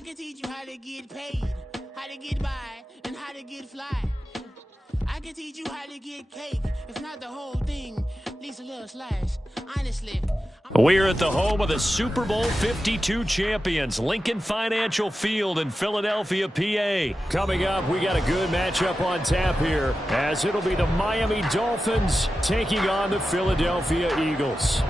I can teach you how to get paid, how to get by, and how to get fly. I can teach you how to get cake, if not the whole thing, at least a little slice. Honestly. We're at the home of the Super Bowl 52 champions, Lincoln Financial Field in Philadelphia, PA. Coming up, we got a good matchup on tap here, as it'll be the Miami Dolphins taking on the Philadelphia Eagles.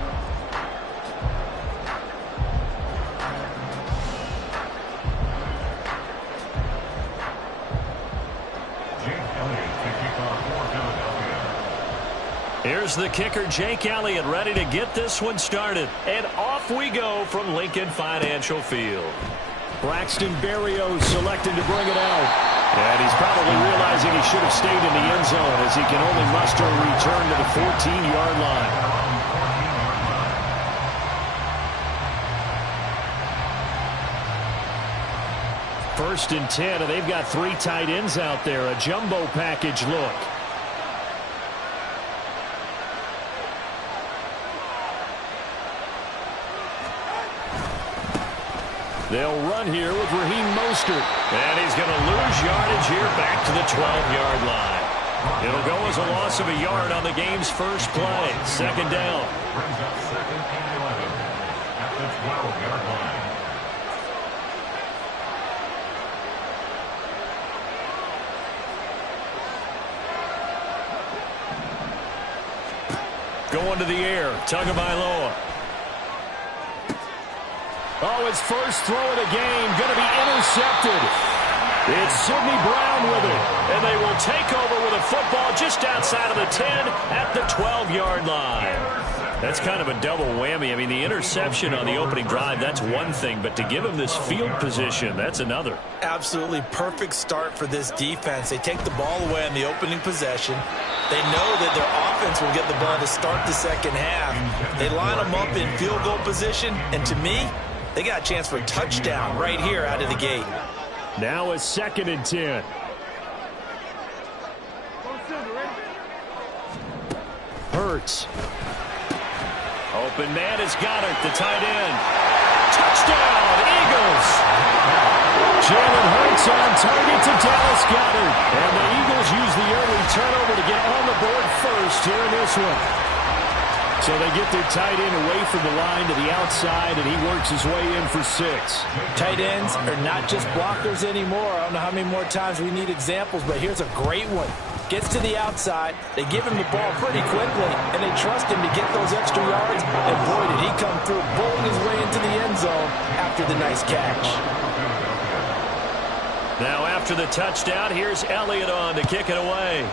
Here's the kicker, Jake Elliott, ready to get this one started. And off we go from Lincoln Financial Field. Braxton Berrios selecting to bring it out. And he's probably realizing he should have stayed in the end zone as he can only muster a return to the 14-yard line. First and 10, and they've got 3 tight ends out there. A jumbo package look. They'll run here with Raheem Mostert. And he's going to lose yardage here back to the 12-yard line. It'll go as a loss of a yard on the game's first play. Second down. Brings up 2nd and 11 at the 12-yard line. Going to the air. Tagovailoa. Oh, his first throw of the game going to be intercepted. It's Sidney Brown with it. And they will take over with a football just outside of the 10 at the 12-yard line. That's kind of a double whammy. I mean, the interception on the opening drive, that's one thing. But to give him this field position, that's another. Absolutely perfect start for this defense. They take the ball away on the opening possession. They know that their offense will get the ball to start the second half. They line them up in field goal position. And to me, they got a chance for a touchdown right here out of the gate. Now a 2nd and 10. Hurts. Open man is Goddard, the tight end. Touchdown, Eagles! Jalen Hurts on target to Dallas Goddard. And the Eagles use the early turnover to get on the board first here in this one. So they get their tight end away from the line to the outside, and he works his way in for 6. Tight ends are not just blockers anymore. I don't know how many more times we need examples, but here's a great one. Gets to the outside, they give him the ball pretty quickly, and they trust him to get those extra yards, and boy, did he come through, bowling his way into the end zone after the nice catch. Now after the touchdown, here's Elliott on to kick it away.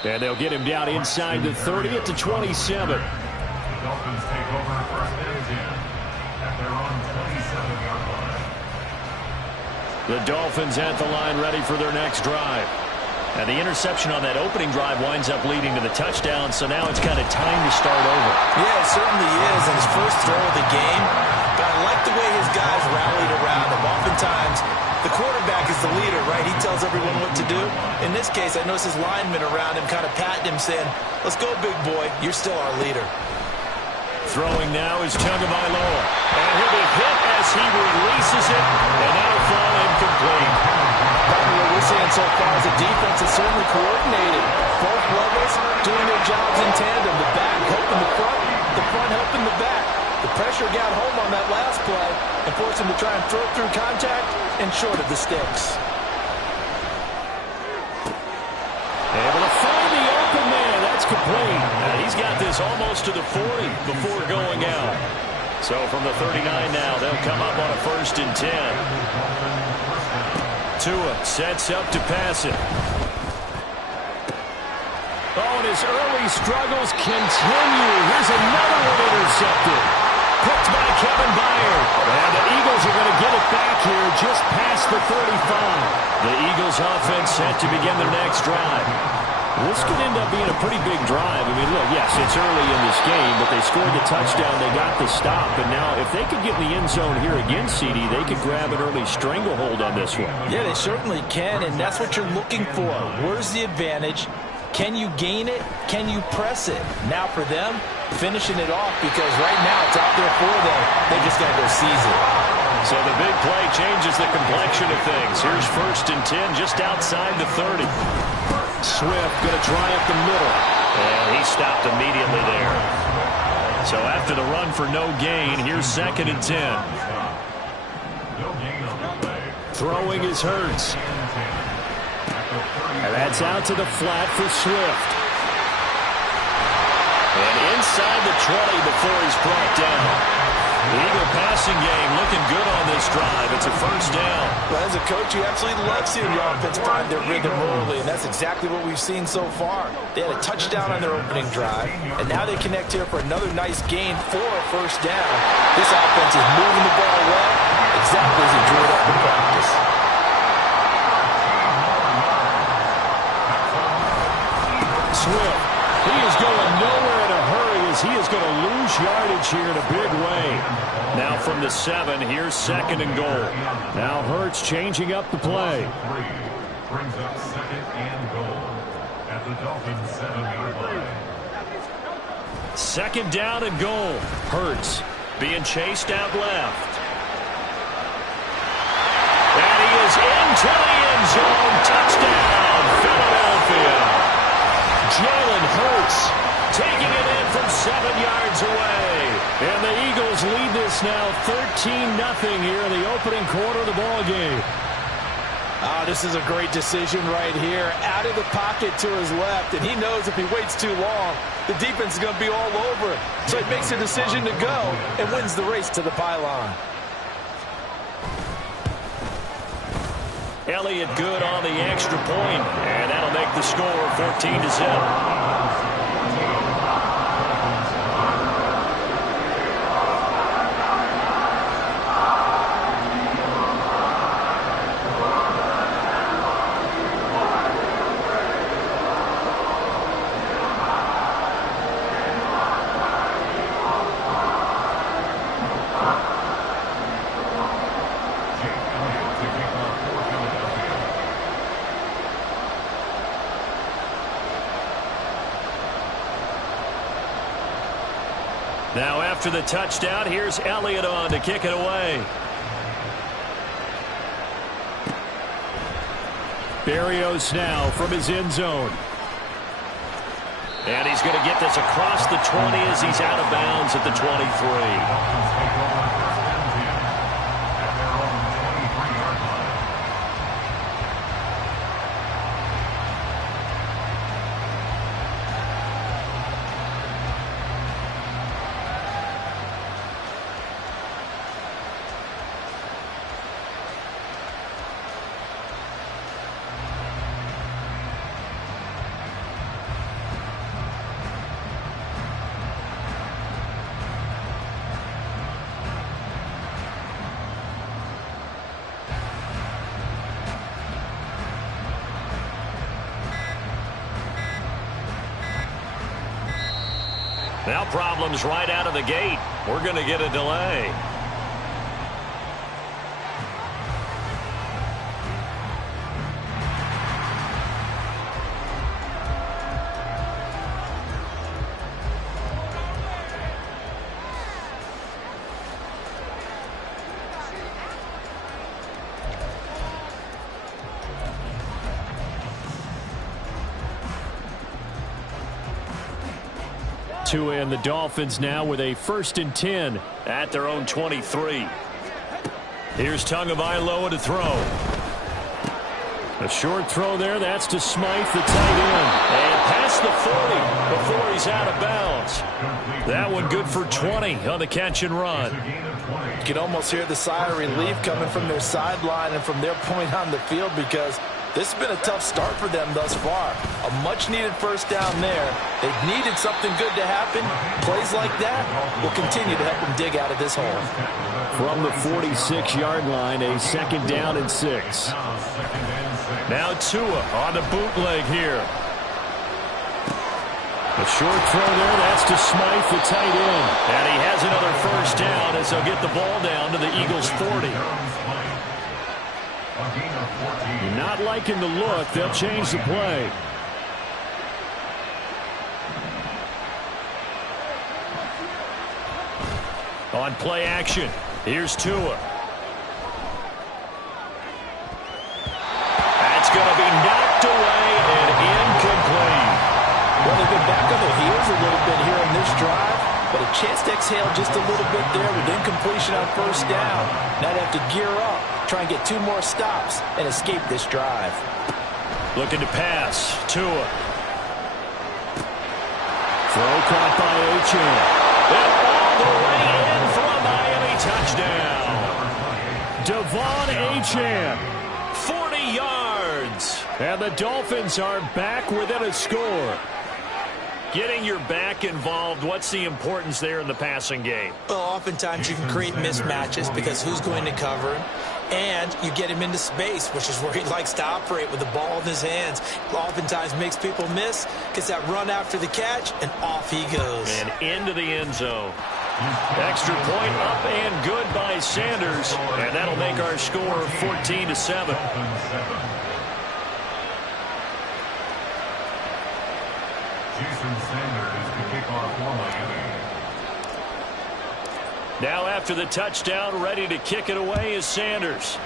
And they'll get him down inside the 30 at the 27. The Dolphins take over 1st and 10 at their own 27-yard line. The Dolphins at the line ready for their next drive. And the interception on that opening drive winds up leading to the touchdown, so now it's kind of time to start over. Yeah, it certainly is, and his first throw of the game. But I like the way his guys rallied around him. Oftentimes, the quarterback is the leader, right? He tells everyone what to do. In this case, I notice his linemen around him kind of patting him, saying, let's go, big boy. You're still our leader. Throwing now is Tagovailoa. And he'll be hit as he releases it, and that'll fall incomplete. What we're seeing so far is the defense is certainly coordinated. Both levels doing their jobs in tandem. The back helping the front helping the back. The pressure got home on that last play and forced him to try and throw through contact and short of the sticks. Able to find the open man. That's complete. He's got this almost to the 40 before going out. So from the 39 now, they'll come up on a 1st and 10. Tua sets up to pass it. Oh, and his early struggles continue. Here's another one intercepted. Picked by Kevin Byard. And the Eagles are going to get it back here just past the 35. The Eagles offense set to begin their next drive. This could end up being a pretty big drive. I mean, look, yes, it's early in this game, but they scored the touchdown. They got the stop. And now if they could get in the end zone here again, CD, they could grab an early stranglehold on this one. Yeah, they certainly can, and that's what you're looking for. Where's the advantage? Can you gain it? Can you press it? Now for them, finishing it off, because right now it's out there for them. They just got to go seize it. So the big play changes the complexion of things. Here's 1st and 10 just outside the 30. Swift going to try up the middle. And he stopped immediately there. So after the run for no gain, here's 2nd and 10. Throwing is Hurts. And that's out to the flat for Swift. And inside the 20 before he's brought down. The Eagle passing game looking good on this drive. It's a 1st down. Well, as a coach, you absolutely love seeing the offense find their rhythm early, and that's exactly what we've seen so far. They had a touchdown on their opening drive, and now they connect here for another nice gain for a 1st down. This offense is moving the ball well, exactly as he drew it up in practice. Swift, he is going nowhere in a hurry as he is going to lose yardage here in a big way. Now from the 7, here's 2nd and goal. Now Hurts changing up the play. Brings up 2nd and goal at the Dolphins' 7-yard line. 2nd down and goal. Hurts being chased out left. And he is into the end zone. Touchdown, Philadelphia. Jalen Hurts taking it in from 7 yards away. And the Eagles lead this now 13-0 here in the opening quarter of the ball game. Oh, this is a great decision right here. Out of the pocket to his left, and he knows if he waits too long, the defense is going to be all over. So he makes a decision to go and wins the race to the pylon. Elliott good on the extra point, and that'll make the score 14-0. Now after the touchdown, here's Elliott on to kick it away. Berrios now from his end zone. And he's going to get this across the 20 as he's out of bounds at the 23. Now problems right out of the gate. We're going to get a delay. And the Dolphins now with a 1st and 10 at their own 23. Here's Tagovailoa to throw. A short throw there. That's to Smythe, the tight end. And past the 40 before he's out of bounds. That one good for 20 on the catch and run. You can almost hear the sigh of relief coming from their sideline and from their point on the field, because this has been a tough start for them thus far. A much-needed 1st down there. They've needed something good to happen. Plays like that will continue to help them dig out of this hole. From the 46-yard line, a 2nd down and 6. Now Tua on the bootleg here. A short throw there. That's to Smythe, the tight end. And he has another 1st down as they'll get the ball down to the Eagles' 40. Not liking the look. They'll change the play. On play action, here's Tua. That's going to be knocked away and incomplete. Well, they've been back on their heels a little bit here in this drive, but a chance to exhale just a little bit there with incompletion on first down. Now they have to gear up, try and get 2 more stops, and escape this drive. Looking to pass, Tua. Throw caught by Achane. And all the way in for a Miami touchdown. Devon Achane, 40 yards. And the Dolphins are back within a score. Getting your back involved, what's the importance there in the passing game? Well, oftentimes you can create mismatches because who's going to cover him? And you get him into space, which is where he likes to operate with the ball in his hands. Oftentimes makes people miss, gets that run after the catch, and off he goes. And into the end zone. Extra point up and good by Sanders. And that'll make our score 14-7. Jason Sanders to kick off for Miami. Now after the touchdown, ready to kick it away is Sanders.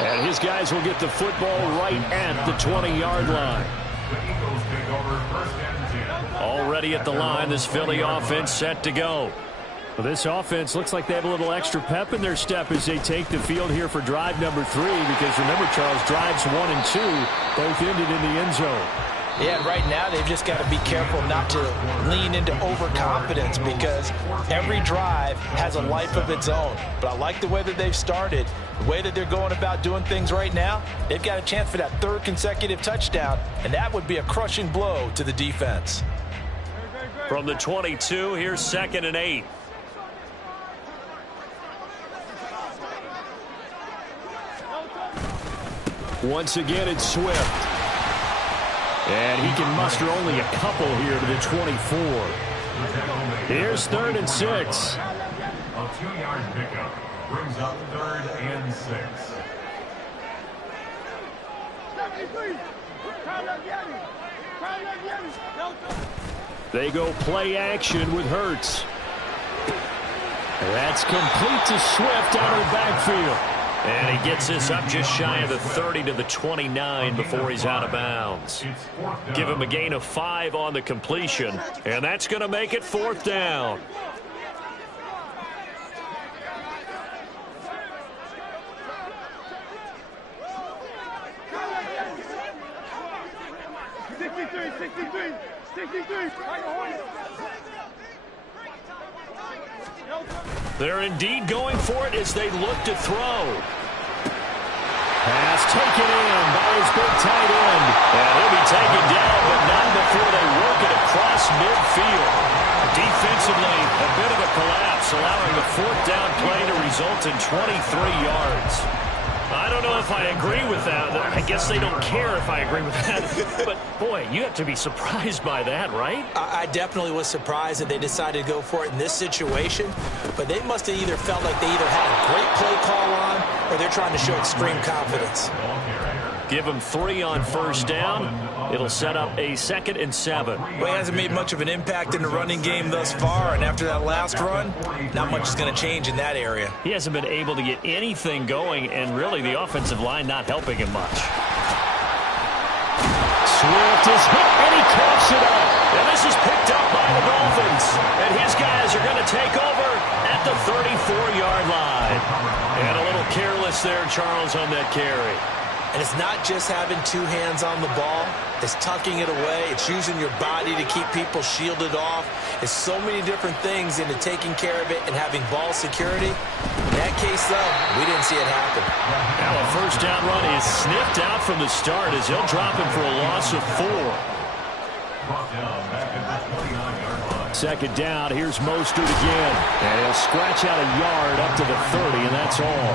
And his guys will get the football right at the 20-yard line. The Eagles take over first and 10. Already at the line, this Philly offense set to go. Well, this offense looks like they have a little extra pep in their step as they take the field here for drive number 3, because remember, Charles, drives 1 and 2 both ended in the end zone. Yeah, and right now they've just got to be careful not to lean into overconfidence, because every drive has a life of its own. But I like the way that they've started, the way that they're going about doing things right now. They've got a chance for that 3rd consecutive touchdown, and that would be a crushing blow to the defense. From the 22, here's 2nd and 8. Once again, it's Swift. And he can muster only a couple here to the 24. Here's 3rd and 6. A 2-yard pickup brings up 3rd and 6. They go play action with Hurts. That's complete to Swift out of the backfield. And he gets this up just shy of the 30 to the 29 before he's out of bounds. Give him a gain of 5 on the completion, and that's going to make it 4th down. They're indeed going for it as they look to throw. Pass taken in by his big tight end. And he'll be taken down, but not before they work it across midfield. Defensively, a bit of a collapse, allowing the 4th down play to result in 23 yards. I don't know if I agree with that. I guess they don't care if I agree with that. But, boy, you have to be surprised by that, right? I definitely was surprised that they decided to go for it in this situation. But they must have either felt like they either had a great play call on, or they're trying to show extreme confidence. Give them 3 on first down. It'll set up a 2nd and 7. Well, he hasn't made much of an impact in the running game thus far, and after that last run, not much is going to change in that area. He hasn't been able to get anything going, and really the offensive line not helping him much. Swift is hit, and he coughs it up. And this is picked up by the Dolphins. And his guys are going to take over at the 34-yard line. And a little careless there, Charles, on that carry. And it's not just having 2 hands on the ball. It's tucking it away. It's using your body to keep people shielded off. It's so many different things into taking care of it and having ball security. In that case, though, we didn't see it happen. Now a first down run is sniffed out from the start as he'll drop him for a loss of 4. Second down, here's Mostert again. And he'll scratch out a yard up to the 30, and that's all.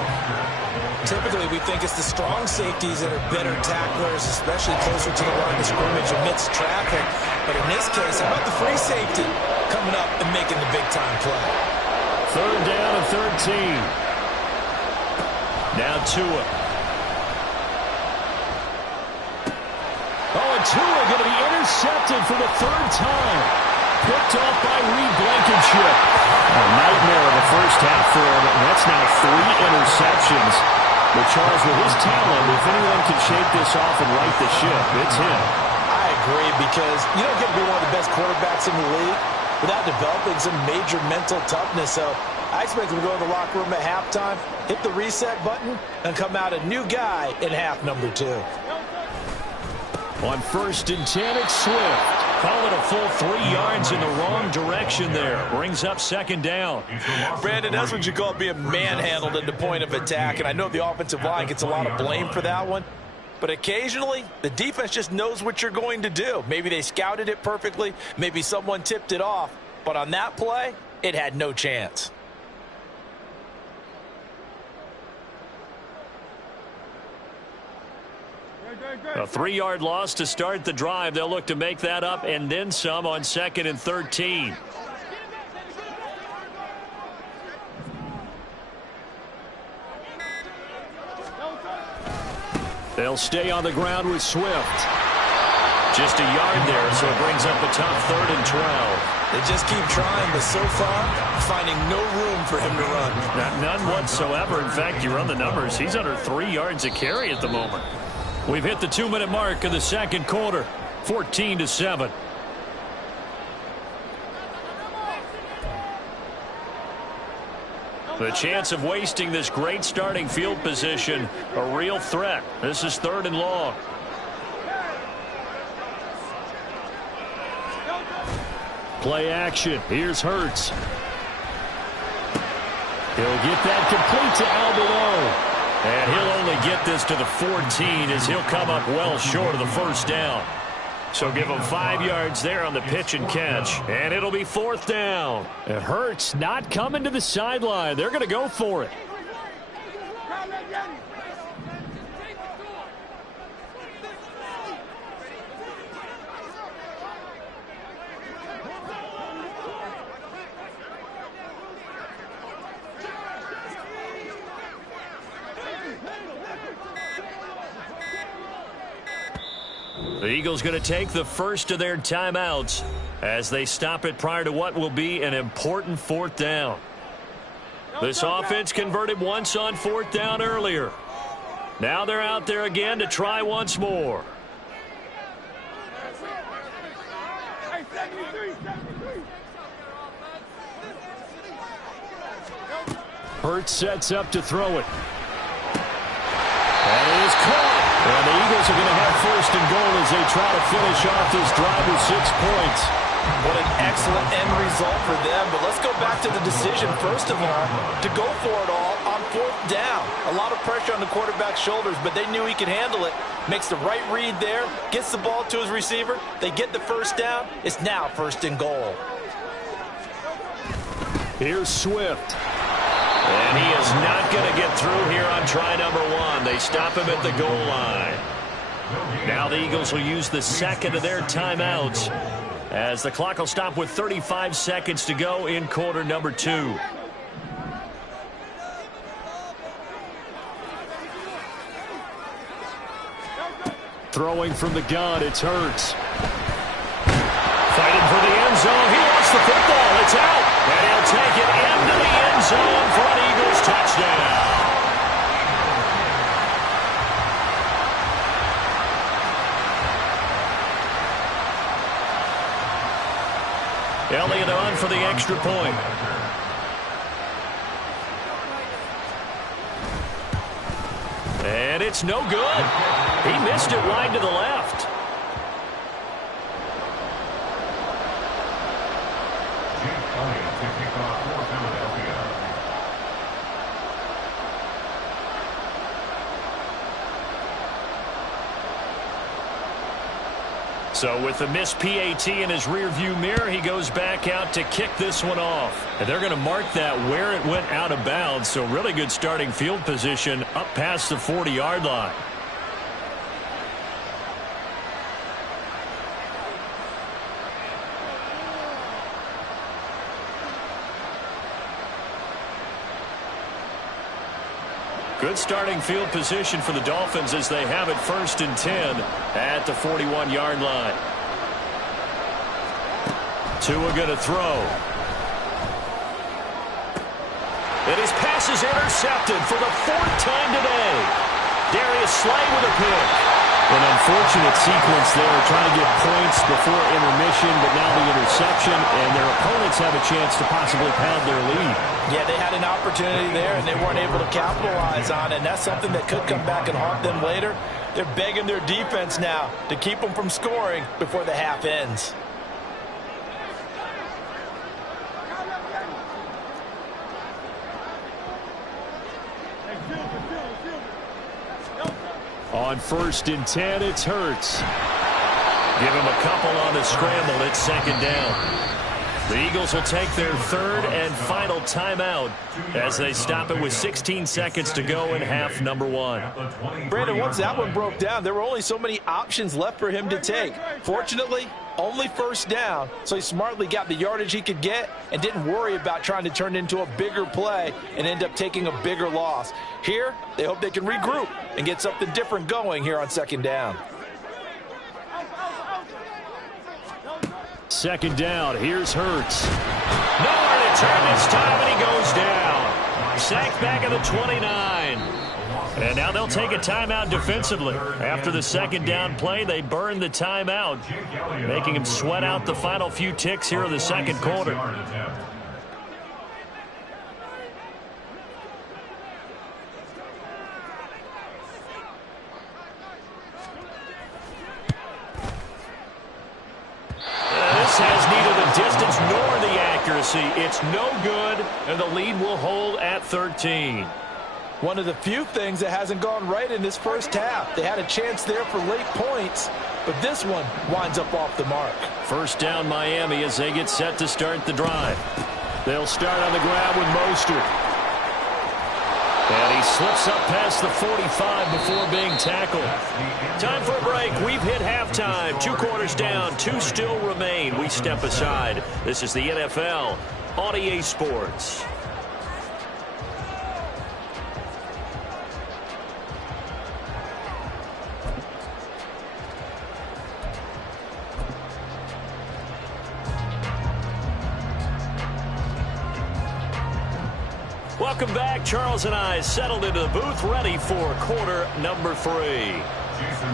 Typically, we think it's the strong safeties that are better tacklers, especially closer to the line of scrimmage amidst traffic. But in this case, how about the free safety coming up and making the big-time play? 3rd down and 13. Now Tua. Oh, and Tua going to be intercepted for the third time. Picked off by Reed Blankenship. A nightmare of a first half for him, and that's now 3 interceptions. But Charles, with his talent, if anyone can shake this off and right the ship, it's him. I agree, because you don't get to be one of the best quarterbacks in the league without developing some major mental toughness. So I expect him to go to the locker room at halftime, hit the reset button, and come out a new guy in half number 2. On 1st and 10, it's Swift. Call it a full 3 yards in the wrong direction there. Brings up 2nd down. Brandon, that's what you call being manhandled at the point of attack. And I know the offensive line gets a lot of blame for that one. But occasionally, the defense just knows what you're going to do. Maybe they scouted it perfectly. Maybe someone tipped it off. But on that play, it had no chance. A 3-yard loss to start the drive. They'll look to make that up and then some on 2nd and 13. They'll stay on the ground with Swift. Just a yard there, so it brings up a tough 3rd and 12. They just keep trying, but so far, finding no room for him to run. None whatsoever. In fact, you run the numbers. He's under 3 yards a carry at the moment. We've hit the 2-minute mark of the 2nd quarter, 14-7. The chance of wasting this great starting field position, a real threat. This is 3rd and long. Play action. Here's Hurts. He'll get that complete to Albert. And he'll only get this to the 14 as he'll come up well short of the 1st down. So give him 5 yards there on the pitch and catch. And it'll be 4th down. And Hurts not coming to the sideline. They're going to go for it. The Eagles going to take the first of their timeouts as they stop it prior to what will be an important 4th down. This offense converted once on 4th down earlier. Now they're out there again to try once more. Hurts sets up to throw it. And it is caught. And the Eagles are going to have 1st and goal as they try to finish off this drive with 6 points. What an excellent end result for them. But let's go back to the decision, first of all, to go for it all on 4th down. A lot of pressure on the quarterback's shoulders, but they knew he could handle it. Makes the right read there, gets the ball to his receiver. They get the 1st down. It's now 1st and goal. Here's Swift. And he is not going to get through here on try number 1. They stop him at the goal line. Now the Eagles will use the 2nd of their timeouts as the clock will stop with 35 seconds to go in quarter number 2. Throwing from the gun, it's Hurts. Fighting for the end zone. He wants the football. It's out. And he'll take it into the end zone for an Eagles touchdown. Elliott on for the extra point. And it's no good. He missed it wide to the left. So with the missed PAT in his rearview mirror, he goes back out to kick this one off. And they're going to mark that where it went out of bounds. So really good starting field position up past the 40-yard line. Good starting field position for the Dolphins as they have it 1st and 10 at the 41-yard line. Tua going to throw. And his pass is intercepted for the 4th time today. Darius Slay with a pick. An unfortunate sequence there, trying to get points before intermission, but now the interception, and their opponents have a chance to possibly pound their lead. Yeah, they had an opportunity there, and they weren't able to capitalize on it, and that's something that could come back and haunt them later. They're begging their defense now to keep them from scoring before the half ends. On 1st and 10, it's Hurts. Give him a couple on the scramble. It's 2nd down. The Eagles will take their 3rd and final timeout as they stop it with 16 seconds to go in half number 1. Brandon, once that one broke down, there were only so many options left for him to take. Fortunately, only 1st down, so he smartly got the yardage he could get and didn't worry about trying to turn it into a bigger play and end up taking a bigger loss. Here, they hope they can regroup and get something different going here on 2nd down. 2nd down, here's Hurts. Nowhere to turn this time, and he goes down. Sacked back at the 29. And now they'll take a timeout defensively. After the 2nd down play, they burn the timeout, making him sweat out the final few ticks here in the 2nd quarter. This has neither the distance nor the accuracy. It's no good, and the lead will hold at 13. One of the few things that hasn't gone right in this 1st half. They had a chance there for late points, but this one winds up off the mark. 1st down Miami as they get set to start the drive. They'll start on the ground with Mostert. And he slips up past the 45 before being tackled. Time for a break. We've hit halftime. 2 quarters down. 2 still remain. We step aside. This is the NFL on EA Sports. Welcome back. Charles and I settled into the booth, ready for quarter number 3. Jason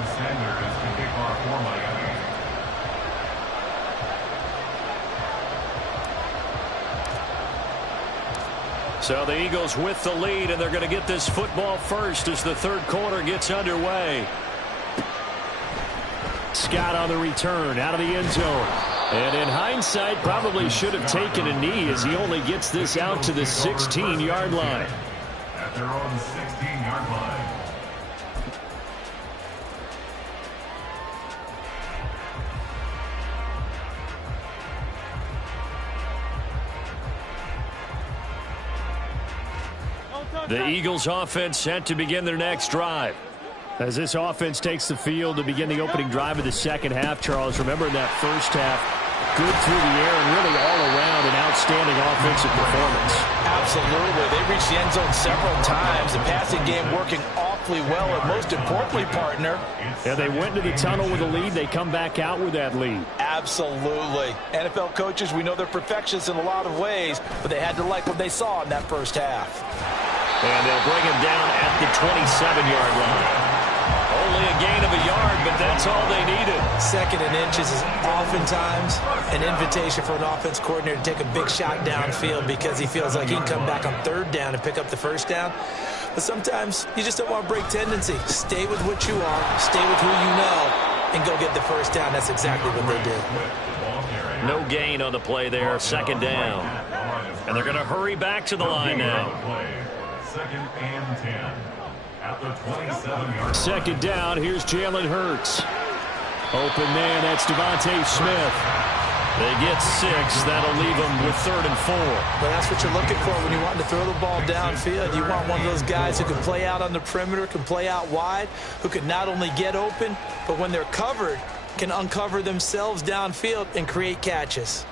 Sanders to kick off for Miami. So the Eagles with the lead, and they're going to get this football first as the 3rd quarter gets underway. Scott on the return, out of the end zone. And in hindsight, probably should have taken a knee as he only gets this out to the 16-yard line. At their own 16-yard line. The Eagles offense set to begin their next drive. As this offense takes the field to begin the opening drive of the 2nd half, Charles, remember in that 1st half, good through the air and really all around an outstanding offensive performance. Absolutely. They reached the end zone several times. The passing game working awfully well, and most importantly, partner. Yeah, they went to the tunnel with a lead. They come back out with that lead. Absolutely. NFL coaches, we know they're perfectionists in a lot of ways, but they had to like what they saw in that 1st half. And they'll bring him down at the 27-yard line. Only a gain of a yard, but that's all they needed. 2nd and inches is oftentimes an invitation for an offense coordinator to take a big shot downfield because he feels like he can come back on 3rd down and pick up the 1st down. But sometimes you just don't want to break tendency. Stay with what you are, stay with who you know, and go get the 1st down. That's exactly what they did. No gain on the play there, 2nd down. And they're going to hurry back to the line now. 2nd and 10. At the 27-yard 2nd down, here's Jalen Hurts. Open man, that's Devontae Smith. They get 6. That'll leave them with 3rd and 4. Well, that's what you're looking for when you want to throw the ball downfield. You want one of those guys who can play out on the perimeter, can play out wide, who can not only get open, but when they're covered, can uncover themselves downfield and create catches.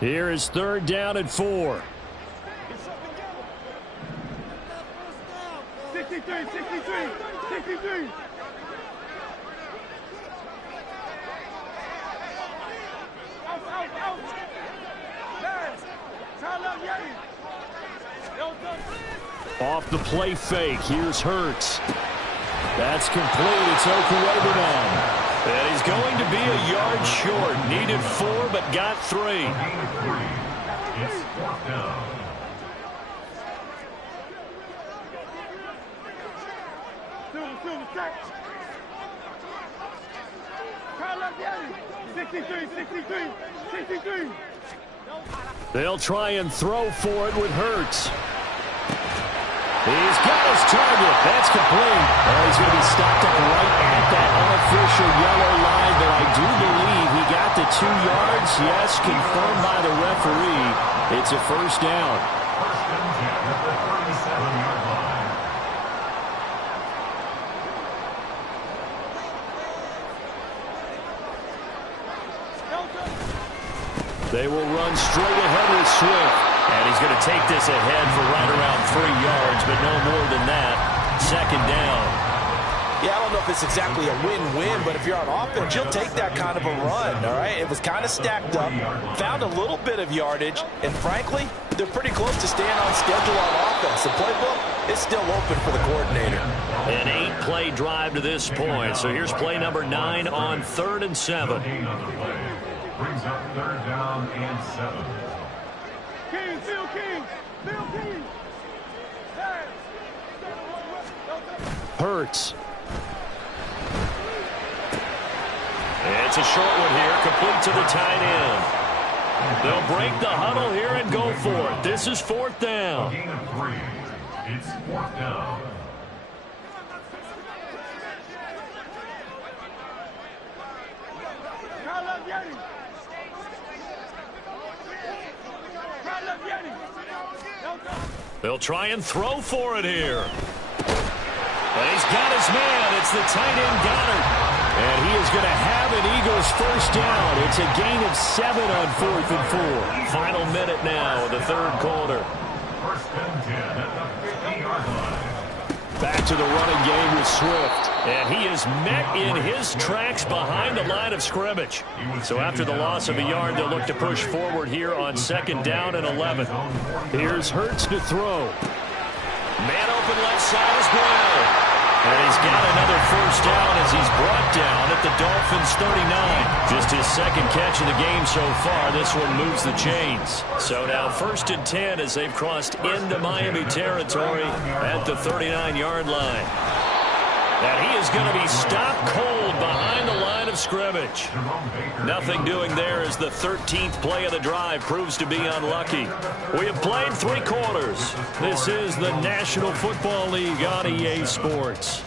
Here is 3rd down and 4. 63. Off the play fake, here's Hurts. That's complete, it's Okuegbunam. And he's going to be a yard short. Needed 4, but got 3. It's 4th down. Silver, sack. 63. They'll try and throw for it with Hurts. He's got his target. That's complete. Oh, he's going to be stopped up right at that unofficial yellow line, but I do believe he got the 2 yards. Yes, confirmed by the referee. It's a first down. First and 10 at the 37-yard line. They will run straight ahead with Swift. And he's going to take this ahead for right around 3 yards, but no more than that. Second down. Yeah, I don't know if it's exactly a win-win, but if you're on offense, you'll take that kind of a run, all right? It was kind of stacked up, found a little bit of yardage, and frankly, they're pretty close to staying on schedule on offense. The playbook is still open for the coordinator. An 8-play drive to this point. So here's play number 9 on 3rd and 7. Brings up 3rd down and 7. Bill King. Hurts. It's a short one here, complete to the tight end. They'll break the huddle here and go for it. This is 4th down. Gain of 3. It's 4th down. They'll try and throw for it here. And he's got his man. It's the tight end Goddard. And he is going to have an Eagles first down. It's a gain of 7 on 4th and 4. Final minute now of the 3rd quarter. First and 10 at the 50-yard line. Back to the running game with Swift. And he is met in his tracks behind the line of scrimmage. So after the loss of a yard, they'll look to push forward here on 2nd down and 11. Here's Hurts to throw. Man open left side is Brown. And he's got another first down as he's brought down at the Dolphins' 39. Just his 2nd catch of the game so far. This one moves the chains. So now 1st and 10 as they've crossed into Miami territory at the 39-yard line. And he is going to be stopped cold behind the line of scrimmage. Nothing doing there as the 13th play of the drive proves to be unlucky. We have played 3 quarters. This is the National Football League on EA Sports.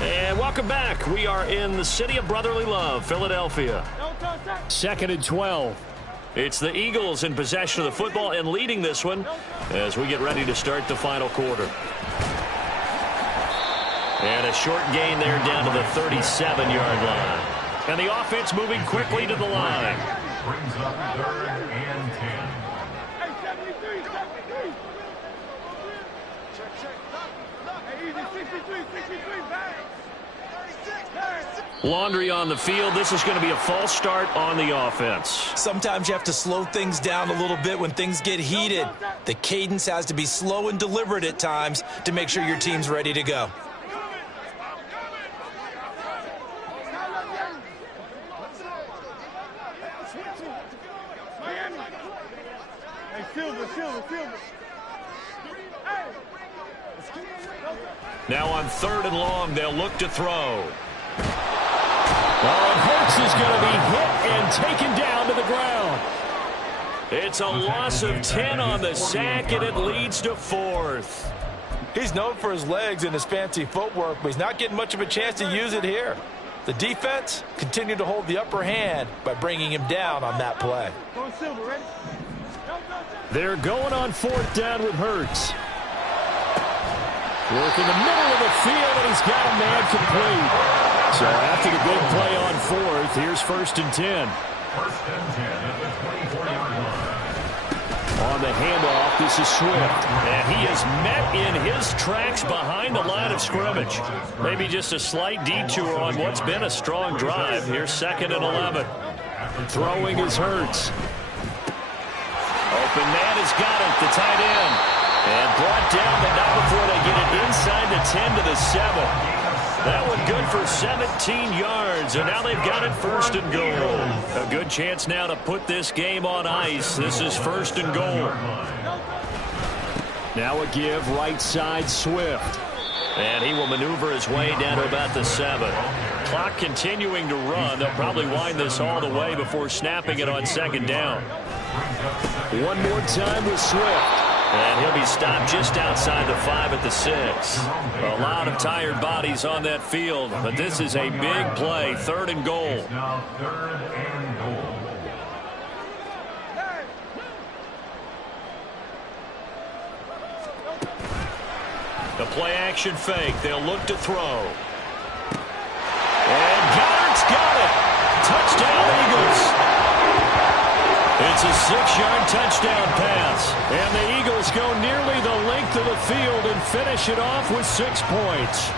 And welcome back. We are in the city of brotherly love, Philadelphia. 2nd and 12. It's the Eagles in possession of the football and leading this one as we get ready to start the final quarter. And a short gain there down to the 37-yard line. And the offense moving quickly to the line. Brings up 3rd and 10. Laundry on the field. This is going to be a false start on the offense. Sometimes you have to slow things down a little bit when things get heated. The cadence has to be slow and deliberate at times to make sure your team's ready to go. Now on 3rd and long, they'll look to throw. Oh, and Hurts is going to be hit and taken down to the ground. It's a loss of 10 on the sack, and it leads to 4th. He's known for his legs and his fancy footwork, but he's not getting much of a chance to use it here. The defense continued to hold the upper hand by bringing him down on that play. They're going on 4th down with Hurts. Work in the middle of the field, and he's got a man complete. So after the big play on 4th, here's 1st and 10. 1st and 10 at the 24-yard line. On the handoff, this is Swift. And he is met in his tracks behind the line of scrimmage. Maybe just a slight detour on what's been a strong drive. Here's 2nd and 11. Throwing is Hurts. Open man has got it, the tight end. And brought down, but not before they get it inside the 10 to the 7. That one good for 17 yards, and now they've got it 1st and goal. A good chance now to put this game on ice. This is 1st and goal. Now a give, right side, Swift. And he will maneuver his way down to about the 7. Clock continuing to run. They'll probably wind this all the way before snapping it on 2nd down. One more time with Swift. And he'll be stopped just outside the 5 at the 6. A lot of tired bodies on that field, but this is a big play. 3rd and goal. Now 3rd and goal. The play-action fake. They'll look to throw. And Goddard's got it. Touchdown, Eagles. It's a 6-yard touchdown pass. And the Eagles go nearly the length of the field and finish it off with 6 points.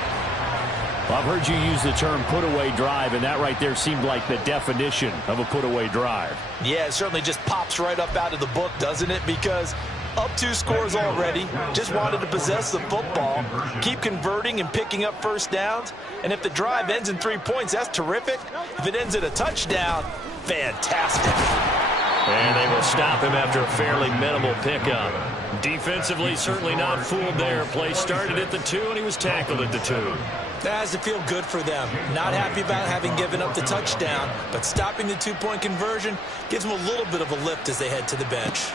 I've heard you use the term put-away drive, and that right there seemed like the definition of a put-away drive. Yeah, it certainly just pops right up out of the book, doesn't it? Because up 2 scores already, just wanted to possess the football, keep converting and picking up 1st downs. And if the drive ends in 3 points, that's terrific. If it ends in a touchdown, fantastic. And they will stop him after a fairly minimal pickup. Defensively, certainly not fooled there. Play started at the 2, and he was tackled at the 2. That has to feel good for them. Not happy about having given up the touchdown, but stopping the 2-point conversion gives them a little bit of a lift as they head to the bench.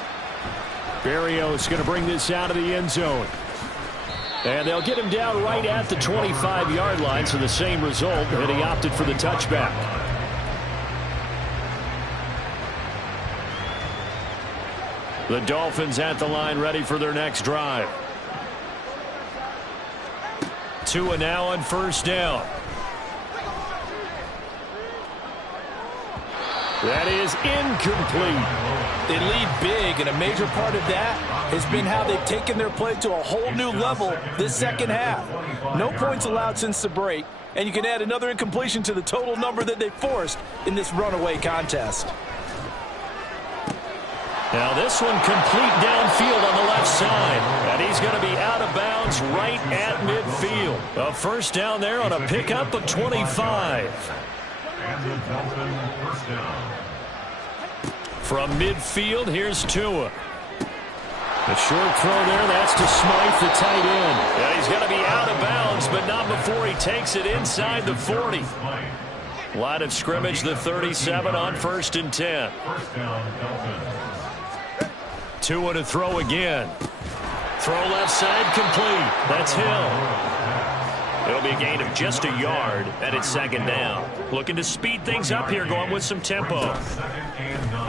Berrios going to bring this out of the end zone. And they'll get him down right at the 25-yard line, so the same result, and he opted for the touchback. The Dolphins at the line, ready for their next drive. Tua now on 1st down. That is incomplete. They lead big, and a major part of that has been how they've taken their play to a whole new level this 2nd half. No points allowed since the break, and you can add another incompletion to the total number that they forced in this runaway contest. Now this one complete downfield on the left side. And he's going to be out of bounds right at midfield. A 1st down there on a pickup of 25. And the Dolphin 1st down. From midfield, here's Tua. The short throw there, that's to Smythe, the tight end. And he's going to be out of bounds, but not before he takes it inside the 40. Line of scrimmage, the 37 on 1st and 10. 1st down, Dolphins. Tua to throw again. Throw left side complete. That's Hill. It'll be a gain of just a yard, and it's 2nd down. Looking to speed things up here, going with some tempo.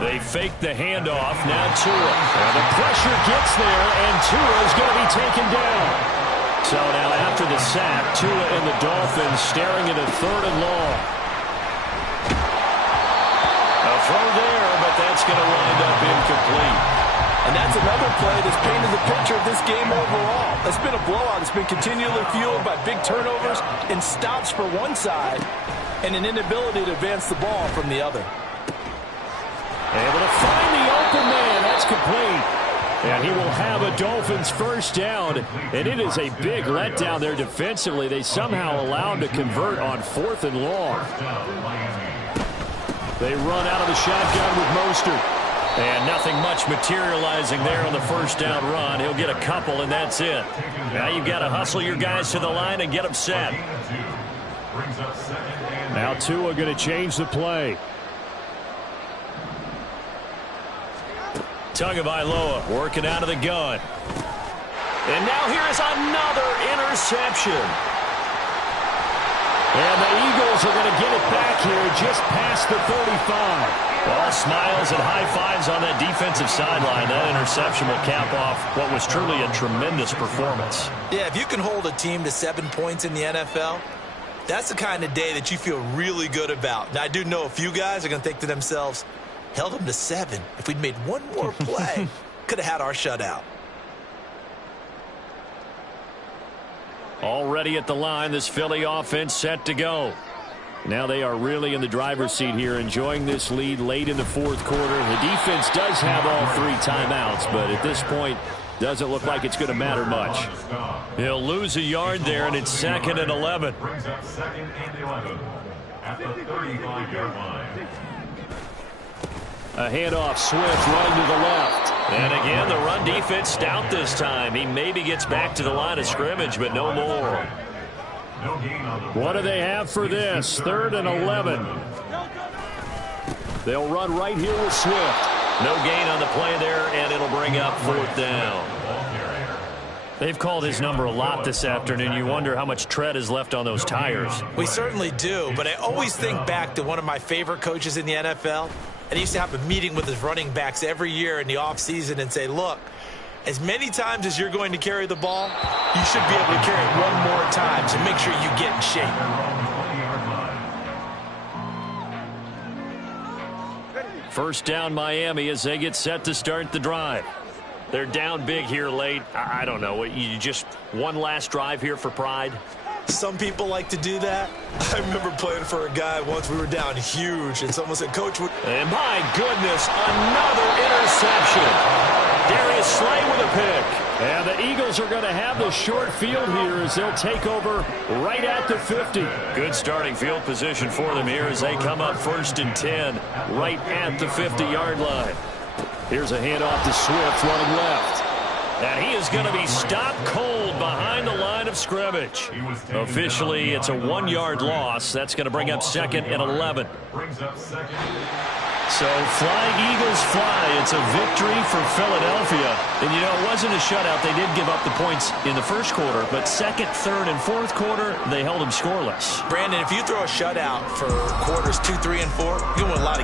They fake the handoff. Now Tua. And the pressure gets there, and Tua is going to be taken down. So now after the sack, Tua and the Dolphins staring at a 3rd and long. A throw there, but that's going to wind up incomplete. And that's another play that's painted the picture of this game overall. It's been a blowout. It's been continually fueled by big turnovers and stops for one side and an inability to advance the ball from the other. Able to find the open man. That's complete. And he will have a Dolphins 1st down. And it is a big letdown there defensively. They somehow allowed him to convert on 4th and long. They run out of the shotgun with Mostert. And nothing much materializing there on the 1st down run. He'll get a couple, and that's it. Now you've got to hustle your guys to the line and get them set. Now Tua going to change the play. Tagovailoa working out of the gun. And now here is another interception. And the Eagles are going to get it back here just past the 35. All smiles and high fives on that defensive sideline. That interception will cap off what was truly a tremendous performance. Yeah, if you can hold a team to 7 points in the NFL, that's the kind of day that you feel really good about. Now, I do know a few guys are going to think to themselves, held them to 7. If we'd made one more play, could have had our shutout. Already at the line, this Philly offense set to go. Now they are really in the driver's seat here, enjoying this lead late in the fourth quarter. The defense does have all 3 timeouts, but at this point, doesn't look like it's going to matter much. He'll lose a yard there, and it's 2nd and 11. Brings up 2nd and 11 at the 35-yard line. A handoff, Swift running to the left. And again, the run defense stout this time. He maybe gets back to the line of scrimmage, but no more. What do they have for this? 3rd and 11. They'll run right here with Swift. No gain on the play there, and it'll bring up 4th down. They've called his number a lot this afternoon. You wonder how much tread is left on those tires. We certainly do, but I always think back to one of my favorite coaches in the NFL. And he used to have a meeting with his running backs every year in the offseason and say, look, as many times as you're going to carry the ball, you should be able to carry it one more time, so make sure you get in shape. First down Miami as they get set to start the drive. They're down big here late. I don't know. You just one last drive here for pride? Some people like to do that. I remember playing for a guy once. We were down huge, and someone said, Coach, and my goodness, another interception. Darius Slay with a pick. And the Eagles are going to have the short field here as they'll take over right at the 50. Good starting field position for them here as they come up 1st and 10 right at the 50-yard line. Here's a handoff to Swift running left. And he is going to be stopped cold behind the line of scrimmage. Officially, it's a 1-yard loss. That's going to bring up 2nd and 11. So flying Eagles fly. It's a victory for Philadelphia. And, you know, it wasn't a shutout. They did give up the points in the first quarter. But 2nd, 3rd, and 4th quarter, they held them scoreless. Brandon, if you throw a shutout for quarters 2, 3, and 4, you win a lot of games.